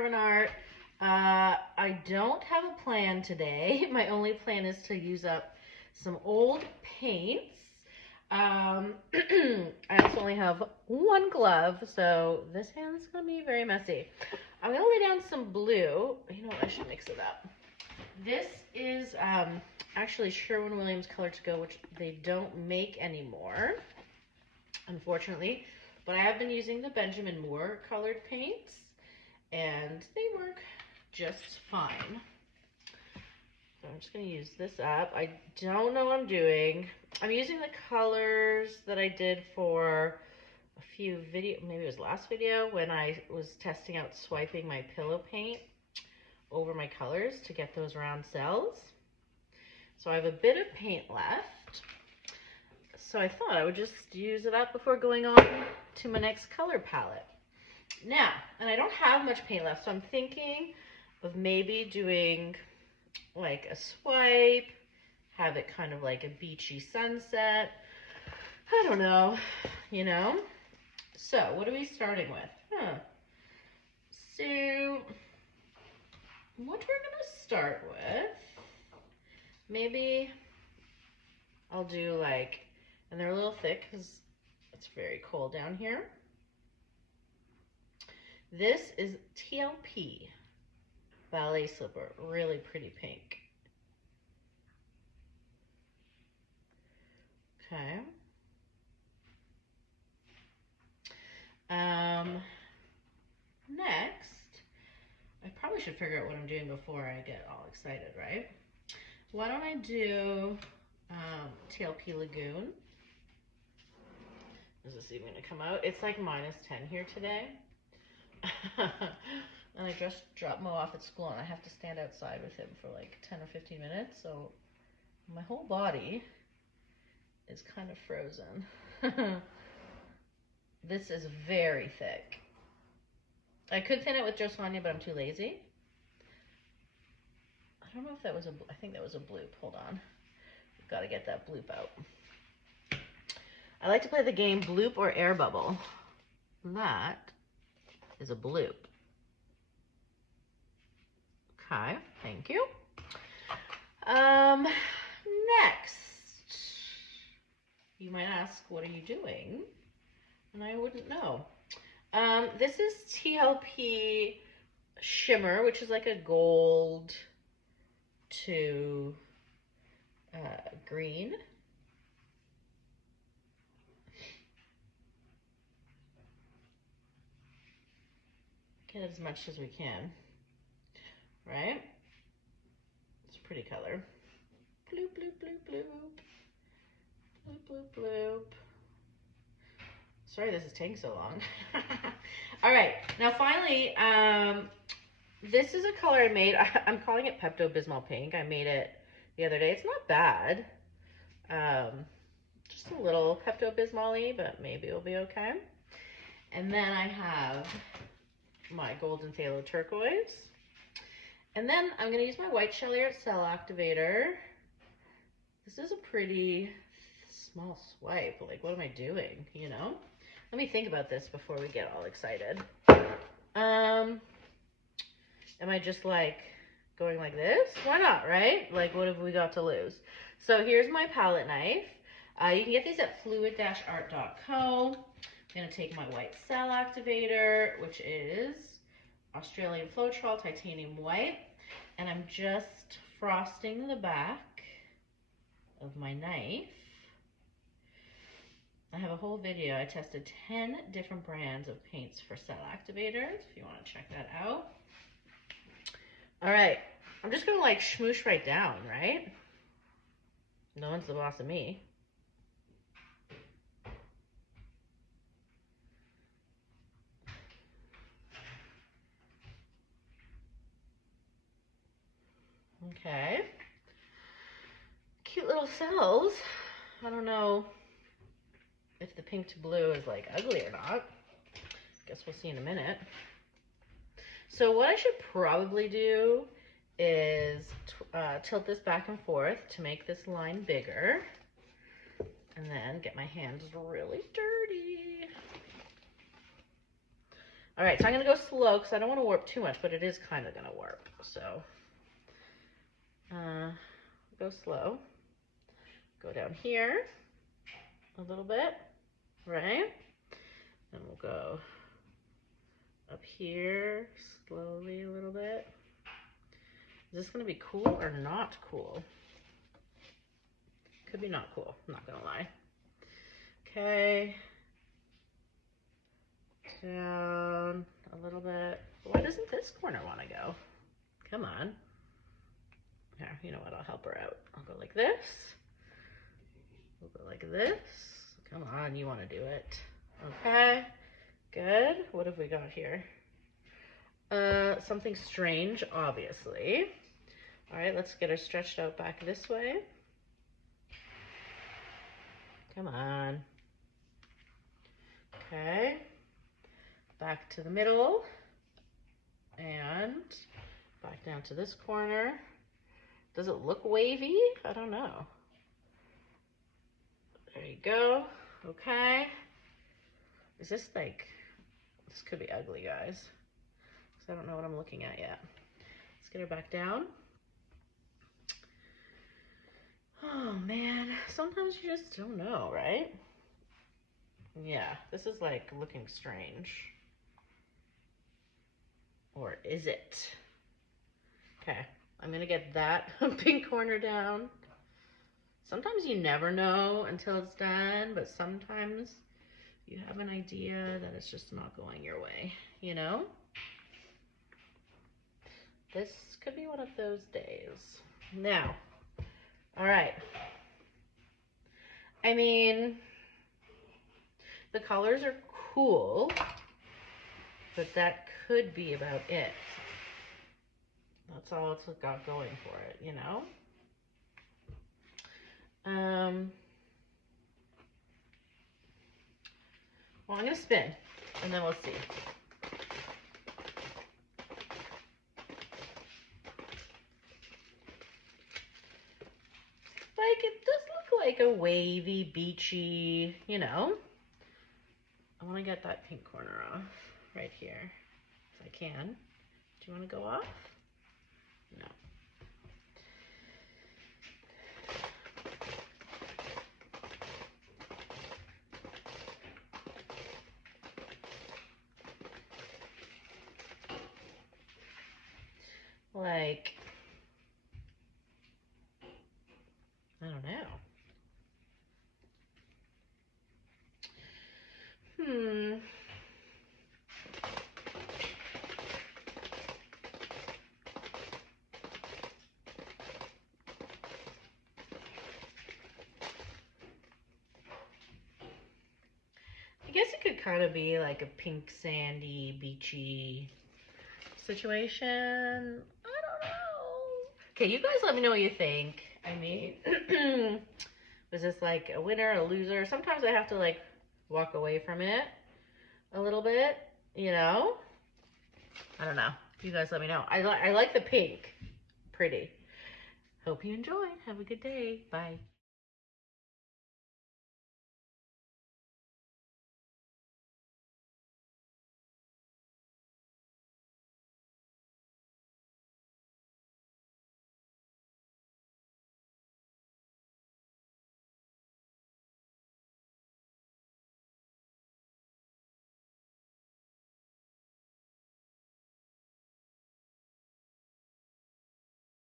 Marvin Art. I don't have a plan today. My only plan is to use up some old paints. I also only have one glove, so this hand's gonna be very messy. I'm gonna lay down some blue. You know what, I should mix it up. This is actually Sherwin-Williams Color To Go, which they don't make anymore, unfortunately. But I have been using the Benjamin Moore colored paints, and they work just fine. So I'm just going to use this up. I don't know what I'm doing. I'm using the colors that I did for a few videos, maybe it was last video, when I was testing out swiping my pillow paint over my colors to get those round cells. So I have a bit of paint left. So I thought I would just use it up before going on to my next color palette. Now, and I don't have much paint left, so I'm thinking of maybe doing like a swipe, have it kind of like a beachy sunset. I don't know, you know? So what are we starting with? So what we're gonna start with, maybe I'll do like, and they're a little thick because it's very cold down here. This is TLP ballet slipper, really pretty pink. Okay. Next, I probably should figure out what I'm doing before I get all excited, right? Why don't I do TLP Lagoon? Is this even gonna come out? It's like -10 here today. And I just dropped Mo off at school and I have to stand outside with him for like 10 or 15 minutes, so my whole body is kind of frozen. This is very thick. I could thin it with Josanya, but I'm too lazy. I don't know if that was I think that was a bloop. Hold on. We've got to get that bloop out. I like to play the game bloop or air bubble. That is a bloop. Okay, thank you. Next, you might ask, what are you doing? And I wouldn't know. This is TLP Shimmer, which is like a gold to green. Get as much as we can, right? It's a pretty color. Bloop, bloop, bloop, bloop. Bloop, bloop, bloop. Sorry this is taking so long. All right, now finally, this is a color I made. I'm calling it Pepto-Bismol Pink. I made it the other day. It's not bad. Just a little Pepto-Bismol-y, but maybe it'll be okay. And then I have my Golden Phthalo Turquoise. And then I'm going to use my white Cell Activator. This is a pretty small swipe. Like, what am I doing, you know? Let me think about this before we get all excited. Am I just like going like this? Why not, right? Like, what have we got to lose? So here's my palette knife. You can get these at fluid-art.co. I'm going to take my white Cell Activator, which is Australian Floetrol Titanium White, and I'm just frosting the back of my knife. I have a whole video. I tested 10 different brands of paints for cell activators, if you want to check that out. All right, I'm just gonna like smoosh right down, right? No one's the boss of me. Okay. Cute little cells. I don't know if the pink to blue is like ugly or not. Guess we'll see in a minute. So what I should probably do is tilt this back and forth to make this line bigger, and then get my hands really dirty. All right, so I'm gonna go slow because I don't want to warp too much, but it is kind of gonna warp. So go slow. Go down here a little bit, right? And we'll go up here slowly a little bit. Is this gonna be cool or not cool? Could be not cool, I'm not gonna lie. Okay. Down a little bit. Why doesn't this corner want to go? Come on. Here, you know what? I'll help her out. I'll go like this. We'll go like this. Come on, you want to do it. Okay. Good. What have we got here? Something strange, obviously. All right, let's get her stretched out back this way. Come on. Okay. Back to the middle. And back down to this corner. Does it look wavy? I don't know. There you go. Okay. Is this like, this could be ugly, guys. Because I don't know what I'm looking at yet. Let's get her back down. Oh man, sometimes you just don't know, right? Yeah, this is like looking strange. Or is it? Okay, I'm gonna get that pink corner down. Sometimes you never know until it's done, but sometimes you have an idea that it's just not going your way, you know? This could be one of those days. Now, all right. I mean, the colors are cool, but that could be about it. That's all it's got going for it, you know? Well, I'm gonna spin, and then we'll see. Like, it does look like a wavy, beachy, you know? I want to get that pink corner off right here, if I can. Do you want to go off? No. Like, I don't know. I guess it could kind of be like a pink, sandy, beachy situation. I don't know. Okay, you guys let me know what you think. I mean, was this like a winner, a loser? Sometimes I have to like walk away from it a little bit, you know? I don't know. You guys let me know. I like the pink. Pretty. Hope you enjoyed. Have a good day. Bye.